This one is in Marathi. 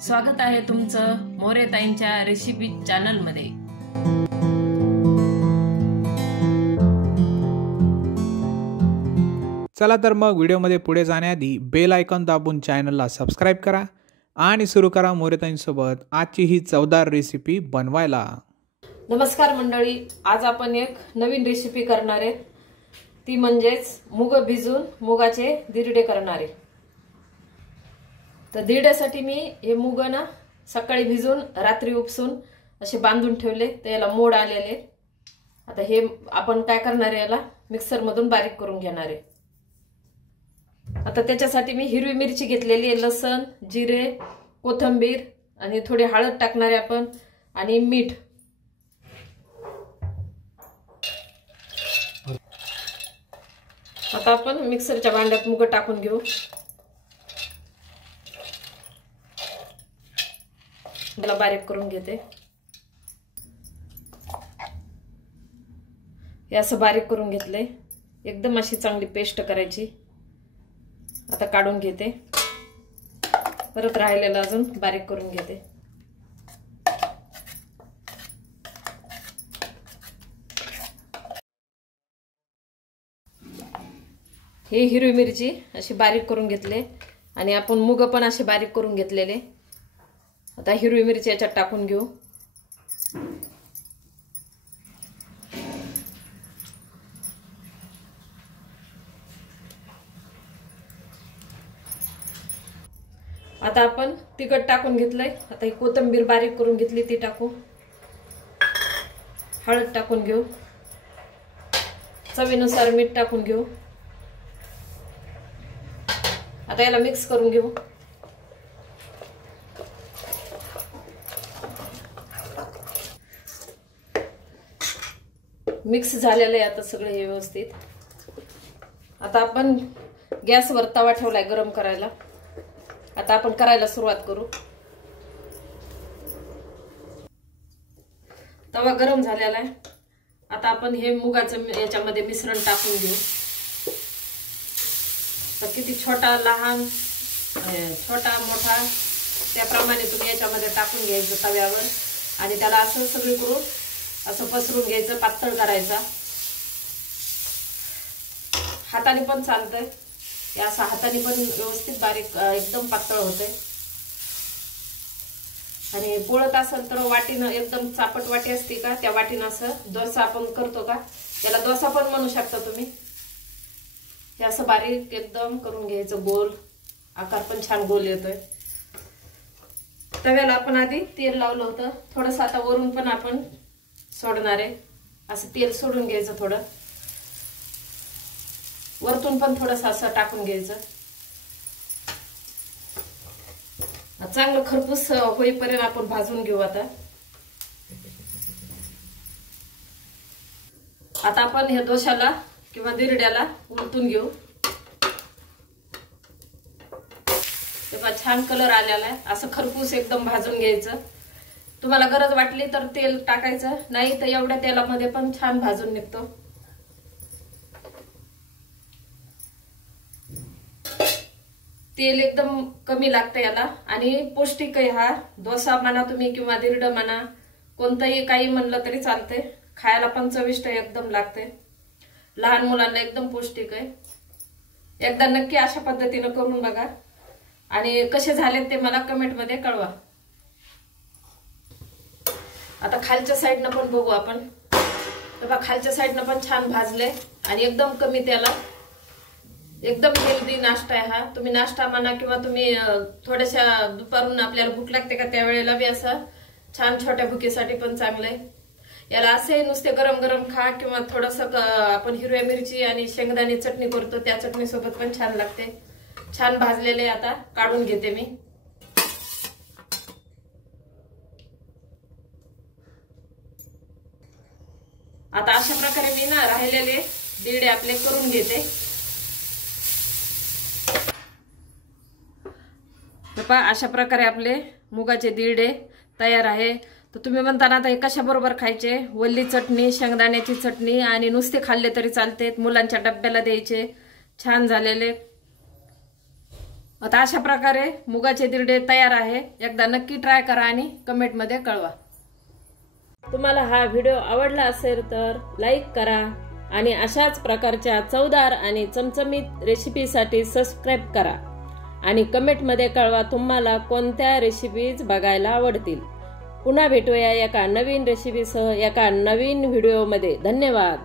स्वागत आहे तुमचं मोरेताईंच्या रेसिपी चॅनल मध्ये। चला तर मग व्हिडिओमध्ये पुढे जाण्याआधी बेल आयकॉन दाबून चॅनलला सबस्क्राइब करा आणि सुरू करा मोरेताईंसोबत आजची ही चवदार रेसिपी बनवायला। नमस्कार मंडळी, आज आपण एक नवीन रेसिपी करणार आहे, ती म्हणजेच मूग भिजून मुगाचे धिरडे करणार आहे। तर धिरड्यासाठी मी हे मूग ना सकाळी भिजून रात्री उपसून असे बांधून ठेवले, तर याला मोड आलेले। आता हे आपण काय करणार आहे, याला मिक्सर मधून बारीक करून घेणार आहे। आता त्याच्यासाठी मी हिरवी मिरची घेतलेली आहे, लसण, जिरे, कोथिंबीर आणि थोडी हळद टाकणार आहे आपण, आणि मीठ। आता आपण मिक्सरच्या भांड्यात मूग टाकून घेऊ। मला बारीक करून घेते, हे असं बारीक करून घेतलंय, एकदम अशी चांगली पेस्ट करायची। आता काढून घेते, परत राहिलेलं अजून बारीक करून घेते। हे हिरवी मिरची अशी बारीक करून घेतले आणि आपण मूग पण असे बारीक करून घेतलेले। आता हिरवी मिरची याच्यात टाकून घेऊ। आता आपण तिखट टाकून घेतलंय, आता ही कोथिंबीर बारीक करून घेतली ती टाकू। हळद टाकून घेऊ, चवीनुसार मीठ टाकून घेऊ। आता याला मिक्स करून घेऊ। मिक्स झालेलं आहे आता सगळे हे व्यवस्थित। आता आपण गॅसवर तवा ठेवलाय गरम करायला। आता आपण करायला सुरुवात करू। तवा गरम झालेला आहे, आता आपण हे मुगाचं याच्यामध्ये मिश्रण टाकून घेऊ। तर किती छोटा लहान छोटा मोठा त्याप्रमाणे तुम्ही याच्यामध्ये टाकून घ्यायचं तव्यावर, आणि त्याला असं सगळीकडून असं पसरून घ्यायचं, पातळ करायचा। हाताने पण चालतंय, हे असं हाताने पण व्यवस्थित बारीक एकदम पातळ होतंय। आणि पोळत असेल तर वाटीनं, एकदम चापट वाटी असते का त्या वाटीनं असं डोसा आपण करतो का, त्याला डोसा पण म्हणू शकता तुम्ही। हे असं बारीक एकदम करून घ्यायचं, गोल आकार पण छान गोल येतोय। तव्याला आपण आधी तेल लावलं होतं थोडंसं, आता वरून पण आपण सोडणार आहे। असं तेल सोडून घ्यायचं, थोडं वरतून पण थोडंसं असं टाकून घ्यायचं। चांगलं खरपूस होईपर्यंत आपण भाजून घेऊ। आता आपण हे डोशाला किंवा धिरड्याला उलटून घेऊ। तेव्हा छान कलर आलेला आहे, असं खरपूस एकदम भाजून घ्यायचं। तुम्हाला गरज वाटली तर तेल टाकायचं, नाही तर एवढ्या तेलामध्ये पण छान भाजून निघतो। तेल एकदम कमी लागतं याला, आणि पौष्टिक आहे हा डोसा म्हणा तुम्ही किंवा धिरडं म्हणा, कोणतंही काही म्हणलं तरी चालतंय। खायला पण चविष्ट एकदम लागते, लहान मुलांना एकदम पौष्टिक आहे। एकदा नक्की अशा पद्धतीने करून बघा, आणि कसे झाले ते मला कमेंट मध्ये कळवा। आता खालच्या साईडनं पण बघू आपण। तेव्हा खालच्या साईडनं पण छान भाजले, आणि एकदम कमी तेलात एकदम हेल्दी नाश्ता आहे हा। तुम्ही नाश्ता म्हणा किंवा तुम्ही थोड्याशा दुपारून आपल्याला भूक लागते का त्यावेळेला बी असं छान छोट्या भुकेसाठी पण चांगलंय। याला असे नुसते गरम गरम खा, किंवा थोडंसं आपण हिरव्या मिरची आणि शेंगदाणे चटणी करतो त्या चटणी सोबत पण छान लागते। छान भाजलेले आता काढून घेते मी। आता अशा प्रकारे मी ना राहिलेले धिरडे आपले करून घेते। अशा प्रकारे आपले मुगाचे धिरडे तयार आहे। तर तुम्ही म्हणता ना, आता हे कशा बरोबर खायचे, वल्ली चटणी, शेंगदाण्याची चटणी, आणि नुसते खाल्ले तरी चालते, मुलांच्या डब्याला द्यायचे। छान झालेले आता अशा प्रकारे मुगाचे दिरडे तयार आहे। एकदा नक्की ट्राय करा आणि कमेंटमध्ये कळवा। तुम्हाला हा व्हिडिओ आवडला असेल तर लाईक करा आणि अशाच प्रकारच्या चवदार आणि चमचमीत रेसिपीसाठी सबस्क्राइब करा आणि कमेंटमध्ये कळवा तुम्हाला कोणत्या रेसिपीज बघायला आवडतील। पुन्हा भेटूया एका नवीन रेसिपीसह एका नवीन व्हिडिओमध्ये। धन्यवाद।